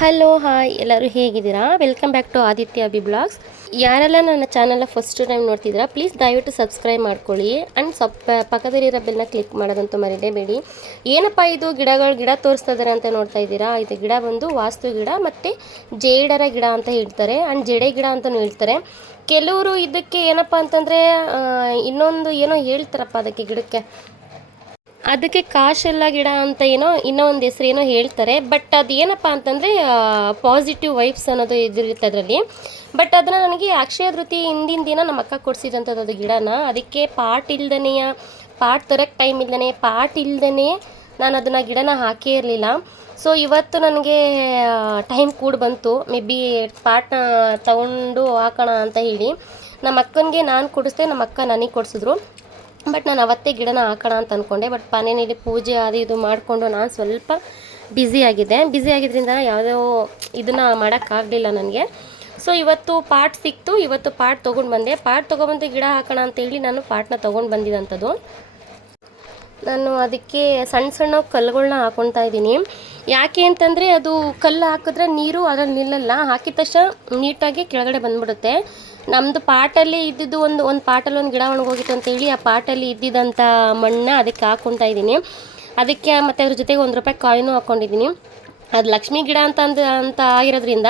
Hello hi ಎಲ್ಲರೂ ಹೇಗಿದ್ದೀರಾ? Welcome back to Aditya Abhi blogs ಯಾರೆಲ್ಲ ನನ್ನ ಚಾನಲ್ನ ಫಸ್ಟ್ ಟೈಮ್ ನೋಡ್ತಿದ್ದೀರಾ ಪ್ಲೀಸ್ ದಯವಿಟ್ಟು ಸಬ್ಸ್ಕ್ರೈಬ್ ಮಾಡ್ಕೊಳ್ಳಿ. ಆ್ಯಂಡ್ ಸ್ವಲ್ಪ ಪಕ್ಕದಲ್ಲಿರೋ ಬೆಲ್ನ ಕ್ಲಿಕ್ ಮಾಡೋದಂತೂ ಮರಿಲೇಬೇಡಿ ಏನಪ್ಪ ಇದು? ಗಿಡಗಳು ಗಿಡ ತೋರಿಸ್ತಾ ಅಂತ ನೋಡ್ತಾ ಇದ್ದೀರಾ? ಇದು ಗಿಡ ಬಂದು ವಾಸ್ತು ಗಿಡ ಮತ್ತು ಜೇಡರ ಗಿಡ ಅಂತ ಹೇಳ್ತಾರೆ. ಆ್ಯಂಡ್ ಜಡೆ ಗಿಡ ಅಂತಲೂ ಹೇಳ್ತಾರೆ. ಕೆಲವರು ಇದಕ್ಕೆ ಏನಪ್ಪ ಅಂತಂದರೆ ಇನ್ನೊಂದು ಏನೋ ಹೇಳ್ತಾರಪ್ಪ ಅದಕ್ಕೆ ಗಿಡಕ್ಕೆ. ಅದಕ್ಕೆ ಕಾಶೆಲ್ಲ ಗಿಡ ಅಂತ ಏನೋ ಇನ್ನೂ ಒಂದು ಹೆಸರು ಏನೋ ಹೇಳ್ತಾರೆ. ಬಟ್ ಅದು ಏನಪ್ಪ ಅಂತಂದರೆ ಪಾಸಿಟಿವ್ ವೈಬ್ಸ್ ಅನ್ನೋದು ಇದಿರುತ್ತೆ ಅದರಲ್ಲಿ. ಬಟ್ ಅದನ್ನು ನನಗೆ ಅಕ್ಷಯ ಧೃತಿ ಹಿಂದಿನ ದಿನ ನಮ್ಮ ಅಕ್ಕ ಕೊಡಿಸಿದಂಥದ್ದು ಅದು ಗಿಡನ. ಅದಕ್ಕೆ ಪಾಟ್ ಇಲ್ದನೆಯ ಪಾಟ್ ತರಕ್ಕೆ ಟೈಮ್ ಇಲ್ದೇ ಪಾಟ್ ಇಲ್ದೇ ನಾನು ಅದನ್ನು ಗಿಡನ ಹಾಕೇ ಇರಲಿಲ್ಲ. ಸೊ ಇವತ್ತು ನನಗೆ ಟೈಮ್ ಕೂಡ ಬಂತು. ಮೇ ಬಿ ಪಾಟ್ನ ತಗೊಂಡು ಹಾಕೋಣ ಅಂತ ಹೇಳಿ. ನಮ್ಮ ಅಕ್ಕನಿಗೆ ನಾನು ಕೊಡಿಸ್ದೆ, ನಮ್ಮ ಅಕ್ಕ ನನಗೆ ಕೊಡಿಸಿದ್ರು. ಬಟ್ ನಾನು ಅವತ್ತೇ ಗಿಡನ ಹಾಕೋಣ ಅಂತ ಅಂದ್ಕೊಂಡೆ ಬಟ್ ಮನೆಯಲ್ಲಿ ಪೂಜೆ ಅದು ಇದು ಮಾಡಿಕೊಂಡು ನಾನು ಸ್ವಲ್ಪ ಬ್ಯುಸಿ ಆಗಿದ್ದೆ. ಬ್ಯುಸಿ ಆಗಿದ್ದರಿಂದ ಯಾವುದೋ ಇದನ್ನು ಮಾಡೋಕ್ಕಾಗಲಿಲ್ಲ ನನಗೆ. ಸೊ ಇವತ್ತು ಪಾಟ್ ಸಿಕ್ತು. ಇವತ್ತು ಪಾಟ್ ತೊಗೊಂಡು ಬಂದೆ. ಪಾಟ್ ತೊಗೊಬಂದು ಗಿಡ ಹಾಕೋಣ ಅಂತ ಹೇಳಿ ನಾನು ಪಾಟ್ನ ತೊಗೊಂಡು ಬಂದಿದ್ದಂಥದ್ದು ನಾನು ಅದಕ್ಕೆ ಸಣ್ಣ ಸಣ್ಣ ಕಲ್ಲುಗಳನ್ನ ಹಾಕೊತಾ ಇದ್ದೀನಿ. ಯಾಕೆ ಅಂತಂದರೆ ಅದು ಕಲ್ಲು ಹಾಕಿದ್ರೆ ನೀರು ಅದ್ರಲ್ಲಿ ನಿಲ್ಲಲ್ಲ. ಹಾಕಿದ ತಕ್ಷಣ ನೀಟಾಗಿ ಕೆಳಗಡೆ ಬಂದ್ಬಿಡುತ್ತೆ. ನಮ್ಮದು ಪಾಟಲ್ಲಿ ಇದ್ದಿದ್ದು ಒಂದು ಒಂದು ಪಾಟಲ್ಲಿ ಒಂದು ಗಿಡ ಒಣಗೋಗಿತ್ತು ಅಂತೇಳಿ ಆ ಪಾಟಲ್ಲಿ ಇದ್ದಿದ್ದಂಥ ಮಣ್ಣನ್ನ ಅದಕ್ಕೆ ಹಾಕ್ಕೊತಾ ಇದ್ದೀನಿ. ಅದಕ್ಕೆ ಮತ್ತು ಅದ್ರ ಜೊತೆಗೆ ಒಂದು ರೂಪಾಯಿ ಕಾಯಿನೂ ಹಾಕ್ಕೊಂಡಿದ್ದೀನಿ ಅದು ಲಕ್ಷ್ಮಿ ಗಿಡ ಅಂತ ಅಂದ, ಅಂತ ಆಗಿರೋದ್ರಿಂದ,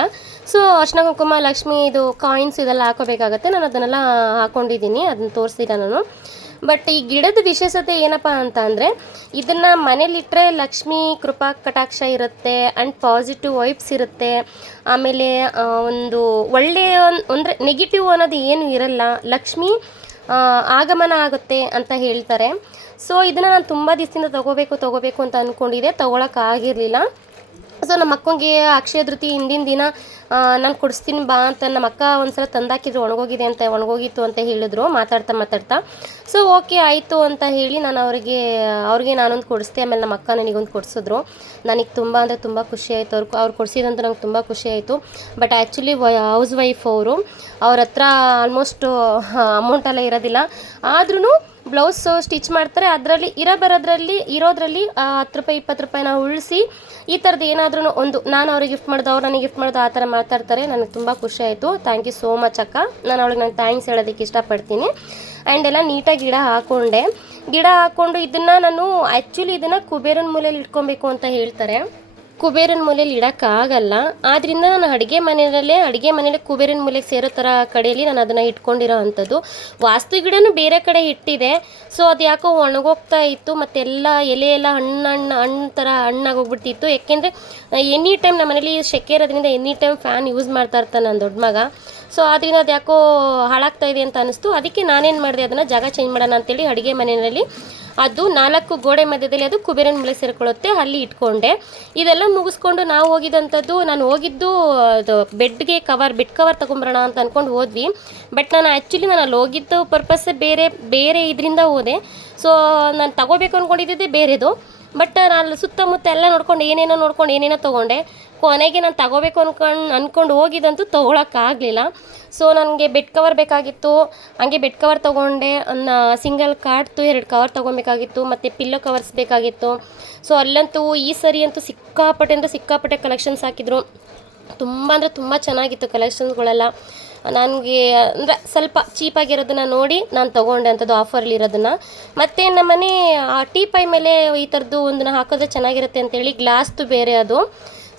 ಸೊ ಅರ್ಶನ ಕುಂಕುಮ, ಲಕ್ಷ್ಮಿ ಇದು ಕಾಯಿನ್ಸ್ ಇದೆಲ್ಲ ಹಾಕೋಬೇಕಾಗತ್ತೆ. ನಾನು ಅದನ್ನೆಲ್ಲ ಹಾಕ್ಕೊಂಡಿದ್ದೀನಿ ಅದನ್ನ ತೋರಿಸಿಲ್ಲ ನಾನು. ಬಟ್ ಈ ಗಿಡದ ವಿಶೇಷತೆ ಏನಪ್ಪ ಅಂತ ಅಂದರೆ, ಇದನ್ನು ಮನೇಲಿಟ್ಟರೆ ಲಕ್ಷ್ಮೀ ಕೃಪಾ ಕಟಾಕ್ಷ ಇರುತ್ತೆ ಆ್ಯಂಡ್ ಪಾಸಿಟಿವ್ ವೈಬ್ಸ್ ಇರುತ್ತೆ. ಆಮೇಲೆ ಒಂದು ಒಳ್ಳೆಯ ಅಂದರೆ ನೆಗೆಟಿವ್ ಅನ್ನೋದು ಏನು ಇರಲ್ಲ, ಲಕ್ಷ್ಮಿ ಆಗಮನ ಆಗುತ್ತೆ ಅಂತ ಹೇಳ್ತಾರೆ. ಸೊ ಇದನ್ನು ನಾನು ತುಂಬ ದಿವಸದಿಂದ ತೊಗೋಬೇಕು ತೊಗೋಬೇಕು ಅಂತ ಅಂದ್ಕೊಂಡಿದ್ದೆ ತೊಗೊಳಕ್ಕಾಗಿರಲಿಲ್ಲ ಸೊ ನಮ್ಮ ಅಕ್ಕಂಗೆ ಅಕ್ಷಯ ಧೃತಿ ಹಿಂದಿನ ದಿನ ನಾನು ಕೊಡಿಸ್ತೀನಿ ಬಾ ಅಂತ ನಮ್ಮ ಅಕ್ಕ ಒಂದ್ಸಲ ತಂದಾಕಿದ್ರು, ಒಣಗೋಗಿದೆ ಅಂತ, ಒಣಗೋಗಿತ್ತು ಅಂತ ಹೇಳಿದ್ರು, ಮಾತಾಡ್ತಾ ಮಾತಾಡ್ತಾ. ಸೊ ಓಕೆ, ಆಯಿತು ಅಂತ ಹೇಳಿ ನಾನು ಅವರಿಗೆ, ಅವ್ರಿಗೆ ನಾನೊಂದು ಕೊಡಿಸ್ದೆ, ಆಮೇಲೆ ನಮ್ಮ ಅಕ್ಕ ನನಗೊಂದು ಕೊಡಿಸಿದ್ರು. ನನಗೆ ತುಂಬ ಅಂದರೆ ತುಂಬ ಖುಷಿ ಆಯಿತು. ಅವ್ರು ಅವ್ರು ಕೊಡಿಸಿದಂತೂ ನಂಗೆ ತುಂಬ ಖುಷಿ ಆಯಿತು. ಬಟ್ ಆ್ಯಕ್ಚುಲಿ ಹೌಸ್ ವೈಫ್ ಅವರು, ಅವ್ರ ಹತ್ರ ಆಲ್ಮೋಸ್ಟ್, ಅಮೌಂಟ್ ಎಲ್ಲ ಇರೋದಿಲ್ಲ. ಆದ್ರೂ ಬ್ಲೌಸ್ ಸ್ಟಿಚ್ ಮಾಡ್ತಾರೆ. ಅದರಲ್ಲಿ ಇರೋ ಬರೋದ್ರಲ್ಲಿ ಇರೋದ್ರಲ್ಲಿ ಹತ್ತು ರೂಪಾಯಿ, ಇಪ್ಪತ್ತು ರೂಪಾಯಿನ ಉಳಿಸಿ, ಈ ಥರದ್ದು ಏನಾದ್ರೂ ಒಂದು, ನಾನು ಅವ್ರಿಗೆ ಗಿಫ್ಟ್ ಮಾಡ್ದೆ, ಅವ್ರು ನನಗೆ ಗಿಫ್ಟ್ ಮಾಡೋದು, ಆ ಥರ ಮಾತಾಡ್ತಾರೆ ನನಗೆ ತುಂಬ ಖುಷಿ ಆಯಿತು. ಥ್ಯಾಂಕ್ ಯು ಸೋ ಮಚ್ ಅಕ್ಕ. ನಾನು ಅವಳಿಗೆ ನಾನು ಥ್ಯಾಂಕ್ಸ್ ಹೇಳೋದಕ್ಕೆ ಇಷ್ಟಪಡ್ತೀನಿ. ಆ್ಯಂಡ್ ಎಲ್ಲ ನೀಟಾಗಿ ಗಿಡ ಹಾಕ್ಕೊಂಡೆ ಗಿಡ ಹಾಕ್ಕೊಂಡು ಇದನ್ನು ನಾನು ಆ್ಯಕ್ಚುಲಿ ಇದನ್ನು ಕುಬೇರನ ಮೂಲೆಯಲ್ಲಿ ಇಟ್ಕೊಬೇಕು ಅಂತ ಹೇಳ್ತಾರೆ. ಕುಬೇರನ ಮೂಲೆಯಲ್ಲಿ ಇಡೋಕ್ಕಾಗಲ್ಲ ಆದ್ದರಿಂದ ನಾನು ಅಡುಗೆ ಮನೆಯಲ್ಲೇ ಅಡುಗೆ ಮನೆಯಲ್ಲೇ ಕುಬೇರನ ಮೂಲೆಗೆ ಸೇರೋ ಥರ ಕಡೆಯಲ್ಲಿ ನಾನು ಅದನ್ನು ಇಟ್ಕೊಂಡಿರೋ ಅಂಥದ್ದು. ವಾಸ್ತು ಗಿಡನೂ ಬೇರೆ ಕಡೆ ಇಟ್ಟಿದೆ. ಸೊ ಅದು ಯಾಕೋ ಒಣಗೋಗ್ತಾ ಇತ್ತು. ಮತ್ತೆಲ್ಲ ಎಲೆ ಎಲ್ಲ ಹಣ್ಣು ಹಣ್ಣು ಹಣ್ಣು ಥರ ಹಣ್ಣಾಗೋಗ್ಬಿಡ್ತಿತ್ತು. ಯಾಕೆಂದರೆ, ಎನಿ ಟೈಮ್ ನಮ್ಮ ಮನೇಲಿ ಸೆಕೆ ಇರೋದ್ರಿಂದ ಎನಿ ಟೈಮ್ ಫ್ಯಾನ್ ಯೂಸ್ ಮಾಡ್ತಾ ಇರ್ತಾನೆ ನನ್ನ ದೊಡ್ಡ ಮಗ. ಸೊ ಅದರಿಂದ ಅದು ಯಾಕೋ ಹಾಳಾಗ್ತಾ ಇದೆ ಅಂತ ಅನಿಸ್ತು. ಅದಕ್ಕೆ ನಾನೇನು ಮಾಡಿದೆ? ಅದನ್ನು ಜಾಗ ಚೇಂಜ್ ಮಾಡೋಣ ಅಂತೇಳಿ ಅಡುಗೆ ಮನೆಯಲ್ಲಿ ಅದು ನಾಲ್ಕು ಗೋಡೆ ಮಧ್ಯದಲ್ಲಿ ಅದು ಕುಬೇರನ ಮೂಲೆ ಸೇರಿಕೊಳ್ಳುತ್ತೆ, ಅಲ್ಲಿ ಇಟ್ಕೊಂಡೆ. ಇದೆಲ್ಲ ಮುಗಿಸ್ಕೊಂಡು ನಾವು ಹೋಗಿದ್ದಂಥದ್ದು ನಾನು ಹೋಗಿದ್ದು, ಅದು ಬೆಡ್ಗೆ ಕವರ್ ಬೆಡ್ ಕವರ್ ತೊಗೊಂಬರೋಣ ಅಂತ ಅಂದ್ಕೊಂಡು ಹೋದ್ವಿ. ಬಟ್ ನಾನು ಆ್ಯಕ್ಚುಲಿ ನಾನು ಅಲ್ಲಿ ಹೋಗಿದ್ದು ಪರ್ಪಸ್ ಬೇರೆ ಬೇರೆ ಇದರಿಂದ ಹೋದೆ. ಸೊ ನಾನು ತಗೋಬೇಕು ಅಂದ್ಕೊಂಡಿದ್ದೆ ಬೇರೆದು. ಬಟ್ ನಾನು ಸುತ್ತಮುತ್ತ ಎಲ್ಲ ನೋಡ್ಕೊಂಡು ಏನೇನೋ ನೋಡ್ಕೊಂಡು ಏನೇನೋ ತೊಗೊಂಡೆ. ಕೊನೆಗೆ ನಾನು ತಗೋಬೇಕು ಅನ್ಕೊಂಡು ಅಂದ್ಕೊಂಡು ಹೋಗಿದ್ದಂತೂ ತೊಗೊಳಕ್ಕಾಗಲಿಲ್ಲ. ಸೊ ನನಗೆ ಬೆಡ್ ಕವರ್ ಬೇಕಾಗಿತ್ತು. ಹಂಗೆ ಬೆಡ್ ಕವರ್ ತೊಗೊಂಡೆ. ಸಿಂಗಲ್ ಕಾರ್ಡ್ತು ಎರಡು ಕವರ್ ತೊಗೊಬೇಕಾಗಿತ್ತು. ಮತ್ತು ಪಿಲ್ಲೋ ಕವರ್ಸ್ ಬೇಕಾಗಿತ್ತು. ಸೊ ಅಲ್ಲಂತೂ ಈ ಸರಿ ಅಂತೂ ಸಿಕ್ಕಾಪಟ್ಟೆ, ಅಂದರೆ ಸಿಕ್ಕಾಪಟ್ಟೆ ಕಲೆಕ್ಷನ್ಸ್ ಹಾಕಿದ್ರು. ತುಂಬ ಅಂದರೆ ತುಂಬ ಚೆನ್ನಾಗಿತ್ತು ಕಲೆಕ್ಷನ್ಸ್ಗಳೆಲ್ಲ ನನಗೆ, ಅಂದರೆ ಸ್ವಲ್ಪ ಚೀಪಾಗಿರೋದನ್ನು ನೋಡಿ ನಾನು ತೊಗೊಂಡೆ ಅಂಥದ್ದು ಆಫರ್ಲಿರೋದನ್ನು ಮತ್ತು ನಮ್ಮನೆ ಆ ಟೀ ಪೈ ಮೇಲೆ ಈ ಥರದ್ದು ಒಂದನ್ನು ಹಾಕಿದ್ರೆ ಚೆನ್ನಾಗಿರುತ್ತೆ ಅಂತೇಳಿ ಗ್ಲಾಸ್ದು ಬೇರೆ ಅದು.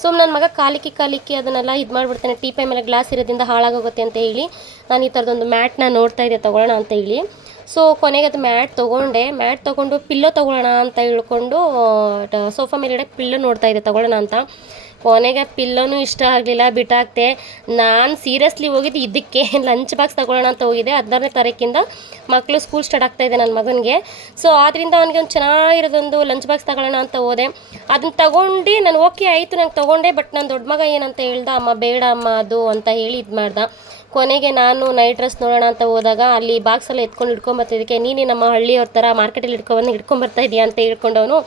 ಸೊ ನನ್ನ ಮಗ ಕಾಲಿಕ್ಕಿ ಕಾಲಿಕ್ಕಿ ಅದನ್ನೆಲ್ಲ ಇದು ಮಾಡಿಬಿಡ್ತೇನೆ. ಟೀ ಪೈ ಮೇಲೆ ಗ್ಲಾಸ್ ಇರೋದ್ರಿಂದ ಹಾಳಾಗೋಗುತ್ತೆ ಅಂತ ಹೇಳಿ ನಾನು ಈ ಥರದೊಂದು ಮ್ಯಾಟ್ನ ನೋಡ್ತಾ ಇದ್ದೆ, ತೊಗೊಳ್ಳೋಣ ಅಂತ ಹೇಳಿ. ಸೊ ಕೊನೆಗೆ ಅದು ಮ್ಯಾಟ್ ತೊಗೊಂಡೆ. ಮ್ಯಾಟ್ ತೊಗೊಂಡು ಪಿಲ್ಲೋ ತೊಗೊಳ್ಳೋಣ ಅಂತ ಹೇಳ್ಕೊಂಡು ಸೋಫಾ ಮೇಲ್ಗಡೆ ಪಿಲ್ಲೋ ನೋಡ್ತಾ ಇದ್ದೆ, ತೊಗೊಳ್ಳೋಣ ಅಂತ. ಕೊನೆಗೆ ಪಿಲ್ಲೋನು ಇಷ್ಟ ಆಗಲಿಲ್ಲ, ಬಿಟ್ಟಾಕ್ತೆ. ನಾನು ಸೀರಿಯಸ್ಲಿ ಹೋಗಿದ್ದು ಇದಕ್ಕೆ ಲಂಚ್ ಬಾಕ್ಸ್ ತಗೊಳ್ಳೋಣ ಅಂತ ಹೋಗಿದ್ದೆ. ಹದಿನಾರನೇ ತಾರೀಕಿಂದ ಮಕ್ಕಳು ಸ್ಕೂಲ್ ಸ್ಟಾರ್ಟ್ ಆಗ್ತಾ ಇದೆ ನನ್ನ ಮಗನಿಗೆ. ಸೊ ಆದ್ದರಿಂದ ಅವನಿಗೆ ಒಂದು ಚೆನ್ನಾಗಿರೋದೊಂದು ಲಂಚ್ ಬಾಕ್ಸ್ ತಗೊಳ್ಳೋಣ ಅಂತ ಹೋದೆ. ಅದನ್ನ ತಗೊಂಡು ನಾನು ಓಕೆ ಆಯಿತು, ನಂಗೆ ತೊಗೊಂಡೆ ಬಟ್ ನನ್ನ ದೊಡ್ಡ ಮಗ ಏನಂತ ಹೇಳ್ದ, ಅಮ್ಮ, ಬೇಡ ಅಮ್ಮ, ಅದು ಅಂತ ಹೇಳಿ ಇದು ಮಾಡ್ದೆ. ಕೊನೆಗೆ ನಾನು ನೈಟ್ ಡ್ರೆಸ್ ನೋಡೋಣ ಅಂತ ಹೋದಾಗ ಅಲ್ಲಿ ಬಾಕ್ಸಲ್ಲಿ ಎತ್ಕೊಂಡು ಇಟ್ಕೊಂಬರ್ತಿದ್ದಕ್ಕೆ ನೀನೇ ನಮ್ಮ ಹಳ್ಳಿಯವ್ರ ಥರ ಮಾರ್ಕೆಟಲ್ಲಿ ಇಟ್ಕೊಬಂದು ಇಟ್ಕೊಂಬರ್ತಾ ಇದೆಯಾ? ಅಂತ ಹೇಳ್ಕೊಂಡವನು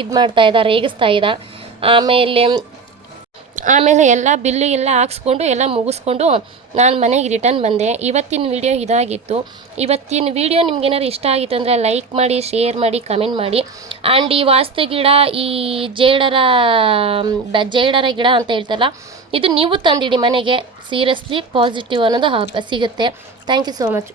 ಇದು ಮಾಡ್ತಾ ಇದ್ದ, ರೇಗಿಸ್ತಾ ಇದ್ದ. ಆಮೇಲೆ ಆಮೇಲೆ ಎಲ್ಲ ಬಿಲ್ಲು ಎಲ್ಲ ಹಾಕ್ಸ್ಕೊಂಡು ಎಲ್ಲ ಮುಗಿಸ್ಕೊಂಡು ನಾನು ಮನೆಗೆ ರಿಟರ್ನ್ ಬಂದೆ. ಇವತ್ತಿನ ವಿಡಿಯೋ ಇದಾಗಿತ್ತು. ಇವತ್ತಿನ ವಿಡಿಯೋ ನಿಮ್ಗೇನಾದ್ರು ಇಷ್ಟ ಆಗಿತ್ತು ಅಂದರೆ ಲೈಕ್ ಮಾಡಿ ಶೇರ್ ಮಾಡಿ ಕಮೆಂಟ್ ಮಾಡಿ. ಆ್ಯಂಡ್ ಈ ವಾಸ್ತು ಗಿಡ, ಈ ಜೇಡರ ಜೇಡರ ಗಿಡ ಅಂತ ಹೇಳ್ತಾರಲ್ಲ, ಇದು ನೀವು ತಂದಿಡಿ ಮನೆಗೆ. ಸೀರಿಯಸ್ಲಿ ಪಾಸಿಟಿವ್ ಅನ್ನೋದು ಸಿಗುತ್ತೆ. Thank you so much